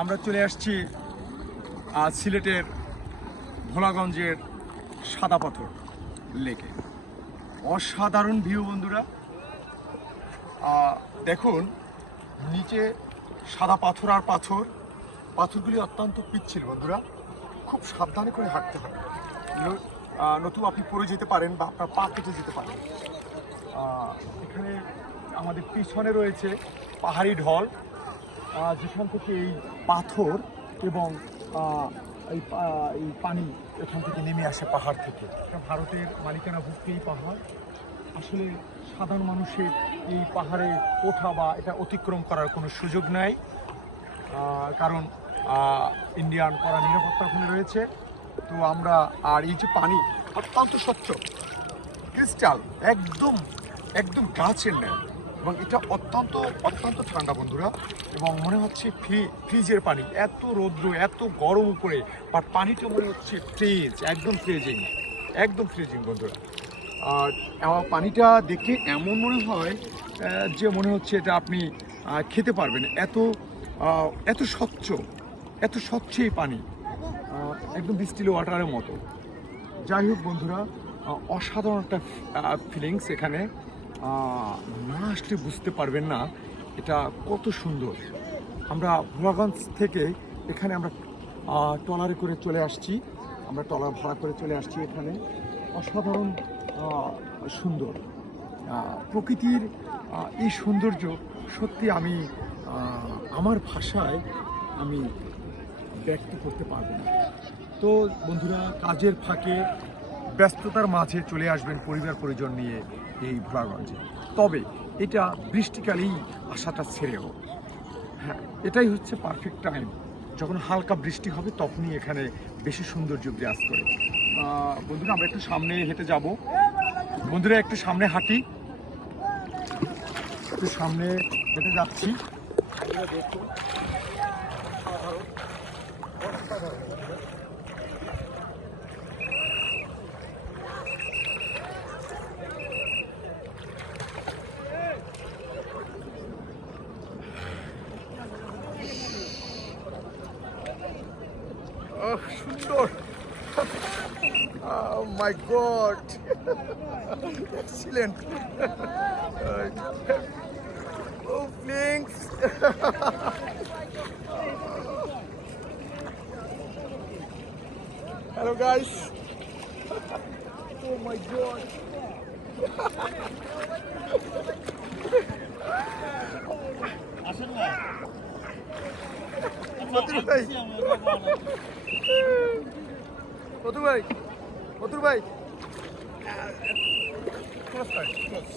আমরা চলে আসছি সিলেটের ভোলাগঞ্জের সাদা পাথর লেকে। অসাধারণ ভিউ বন্ধুরা। দেখুন নিচে সাদা পাথর আর পাথর, পাথরগুলি অত্যন্ত পিচ্ছিল বন্ধুরা, খুব সাবধানে করে হাঁটতে হবে, নতুবা আপনি পড়ে যেতে পারেন বা আপনার পা কেটে যেতে পারেন। এখানে আমাদের পিছনে রয়েছে পাহাড়ি ঢল, যেখান থেকে এই পাথর এবং এই পানি এখান থেকে নেমে আসে পাহাড় থেকে। এটা ভারতের মালিকানাভুক্ত এই পাহাড়। আসলে সাধারণ মানুষের এই পাহাড়ে ওঠা বা এটা অতিক্রম করার কোনো সুযোগ নাই, কারণ ইন্ডিয়ান কড়া নিরাপত্তা ওখানে রয়েছে। তো আমরা আর এই যে পানি অত্যন্ত স্বচ্ছ, ক্রিস্টাল, একদম একদম গাছের ন্যায়, এবং এটা অত্যন্ত অত্যন্ত ঠান্ডা বন্ধুরা, এবং মনে হচ্ছে ফ্রিজের পানি। এত রৌদ্র, এত গরম উপরে, বাট পানিটা মনে হচ্ছে ফ্রিজ, একদম ফ্রিজিং বন্ধুরা। আর পানিটা দেখে এমন মনে হয় যে মনে হচ্ছে এটা আপনি খেতে পারবেন, এত স্বচ্ছ এই পানি, একদম ডিস্টিল ওয়াটারের মতো। যাই হোক বন্ধুরা, অসাধারণ একটা ফিলিংস এখানে, না আসলে বুঝতে পারবেন না এটা কত সুন্দর। আমরা ভোলাগঞ্জ থেকে এখানে আমরা ট্রলারে করে চলে আসছি, আমরা ট্রলার ভাড়া করে চলে আসছি এখানে। অসাধারণ সুন্দর প্রকৃতির এই সৌন্দর্য সত্যি আমি আমার ভাষায় আমি ব্যক্ত করতে পারবো না। তো বন্ধুরা, কাজের ফাঁকে ব্যস্ততার মাঝে চলে আসবেন পরিবার পরিজন নিয়ে এই ভোলাগঞ্জে। তবে এটা বৃষ্টিকালেই আশাটা ছেড়েও, হ্যাঁ, এটাই হচ্ছে পারফেক্ট টাইম। যখন হালকা বৃষ্টি হবে তখনই এখানে বেশি সৌন্দর্য বিরাজ করে। বন্ধুরা, আমরা একটু সামনে হেঁটে যাব। বন্ধুরা, একটু সামনে হাঁটি, একটু সামনে হেঁটে যাচ্ছি। দেখুন সুন্দর। Oh my God! Excellent! Oh, thanks! Hello guys! Oh my God! Otur bhai, close.